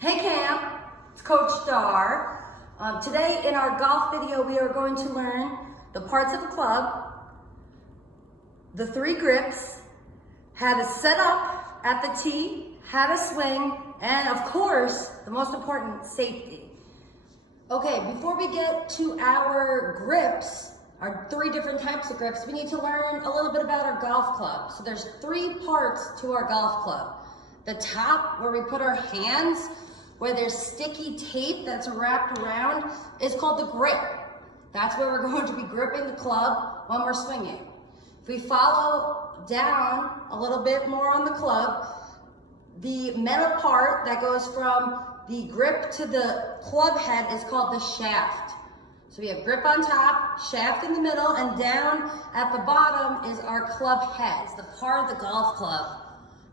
Hey Camp, it's Coach Dar. Today in our golf video we are going to learn the parts of the club, the 3 grips, how to set up at the tee, how to swing, and of course, the most important, safety. Okay, before we get to our grips, our 3 different types of grips, we need to learn a little bit about our golf club. So there's 3 parts to our golf club. The top, where we put our hands, where there's sticky tape that's wrapped around, is called the grip. That's where we're going to be gripping the club when we're swinging. If we follow down a little bit more on the club, the metal part that goes from the grip to the club head is called the shaft. So we have grip on top, shaft in the middle, and down at the bottom is our club head. It's the part of the golf club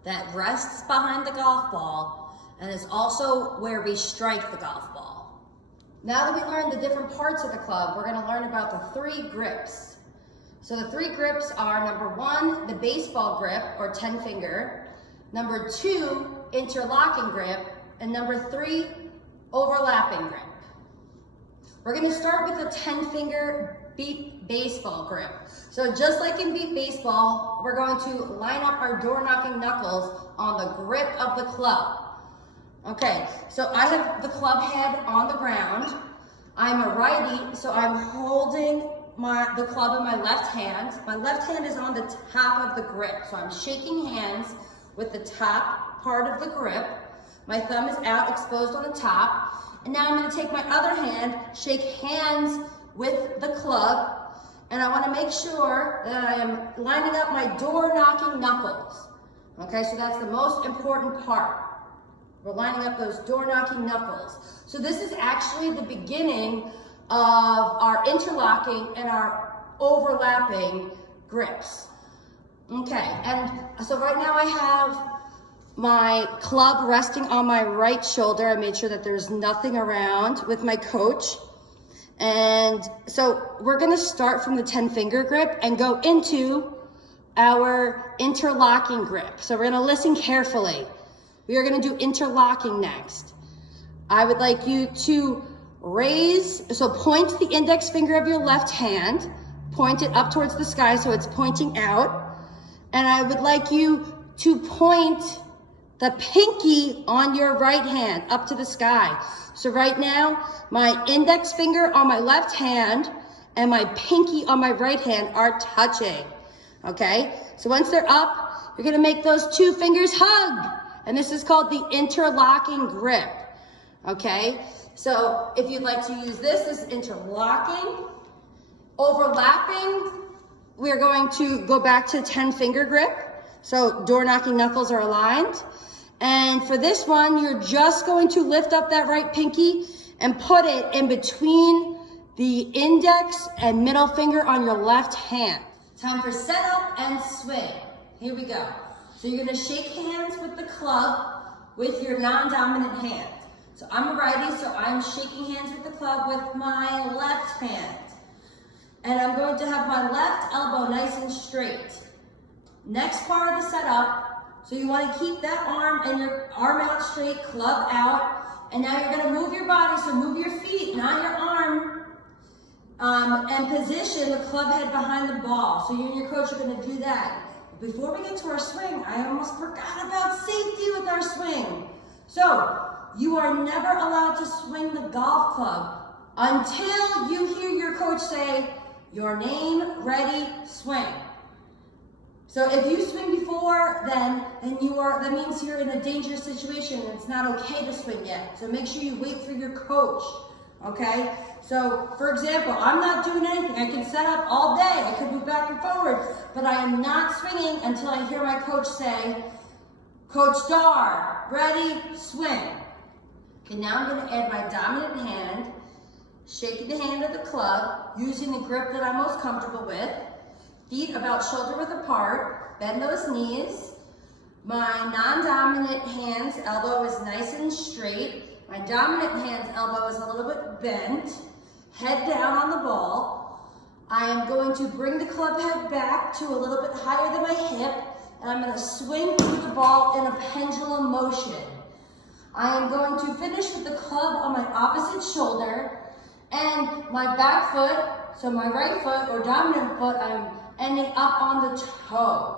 that rests behind the golf ball and is also where we strike the golf ball. Now that we learned the different parts of the club, we're going to learn about the 3 grips. So the 3 grips are, number 1, the baseball grip, or 10-finger, number 2, interlocking grip, and number 3, overlapping grip. We're going to start with the 10-finger beep baseball grip. So just like in beep baseball, we're going to line up our door-knocking knuckles on the grip of the club. Okay, so I have the club head on the ground. I'm a righty, so I'm holding the club in my left hand. My left hand is on the top of the grip, so I'm shaking hands with the top part of the grip. My thumb is out, exposed on the top. And now I'm going to take my other hand, shake hands with the club, and I want to make sure that I am lining up my door-knocking knuckles. Okay, so that's the most important part. We're lining up those door-knocking knuckles. So this is actually the beginning of our interlocking and our overlapping grips. Okay, and so right now I have my club resting on my right shoulder. I made sure that there's nothing around with my coach. And so we're gonna start from the 10-finger grip and go into our interlocking grip. So we're gonna listen carefully. We are gonna do interlocking next. I would like you to raise, so point the index finger of your left hand, point it up towards the sky so it's pointing out. And I would like you to point the pinky on your right hand up to the sky. So right now, my index finger on my left hand and my pinky on my right hand are touching, okay? So once they're up, you're gonna make those 2 fingers hug. And this is called the interlocking grip, okay? So if you'd like to use this is interlocking. Overlapping, we're going to go back to 10-finger grip. So door-knocking knuckles are aligned. And for this one, you're just going to lift up that right pinky and put it in between the index and middle finger on your left hand. Time for setup and swing. Here we go. So you're gonna shake hands with the club with your non-dominant hand. So I'm a righty, so I'm shaking hands with the club with my left hand. And I'm going to have my left elbow nice and straight. Next part of the setup, so you want to keep that arm and your arm out straight, club out. And now you're going to move your body, so move your feet, not your arm. And position the club head behind the ball. So you and your coach are going to do that. Before we get to our swing, I almost forgot about safety with our swing. So you are never allowed to swing the golf club until you hear your coach say, your name, ready, swing. So if you swing before, then that means you're in a dangerous situation and it's not okay to swing yet. So make sure you wait for your coach, okay? So for example, I'm not doing anything. I can set up all day. I could move back and forward, but I am not swinging until I hear my coach say, Coach Dar, ready, swing. Okay, now I'm gonna add my dominant hand, shaking the hand of the club, using the grip that I'm most comfortable with. Feet about shoulder width apart, bend those knees. My non-dominant hand's elbow is nice and straight. My dominant hand's elbow is a little bit bent. Head down on the ball. I am going to bring the club head back to a little bit higher than my hip, and I'm going to swing through the ball in a pendulum motion. I am going to finish with the club on my opposite shoulder and my back foot, so my right foot or dominant foot, I'm ending up on the toe.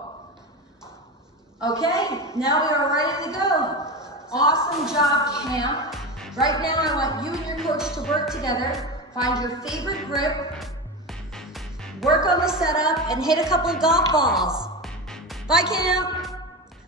Okay, now we are ready to go. Awesome job, Camp. Right now I want you and your coach to work together, find your favorite grip, work on the setup, and hit a couple of golf balls. Bye, Camp.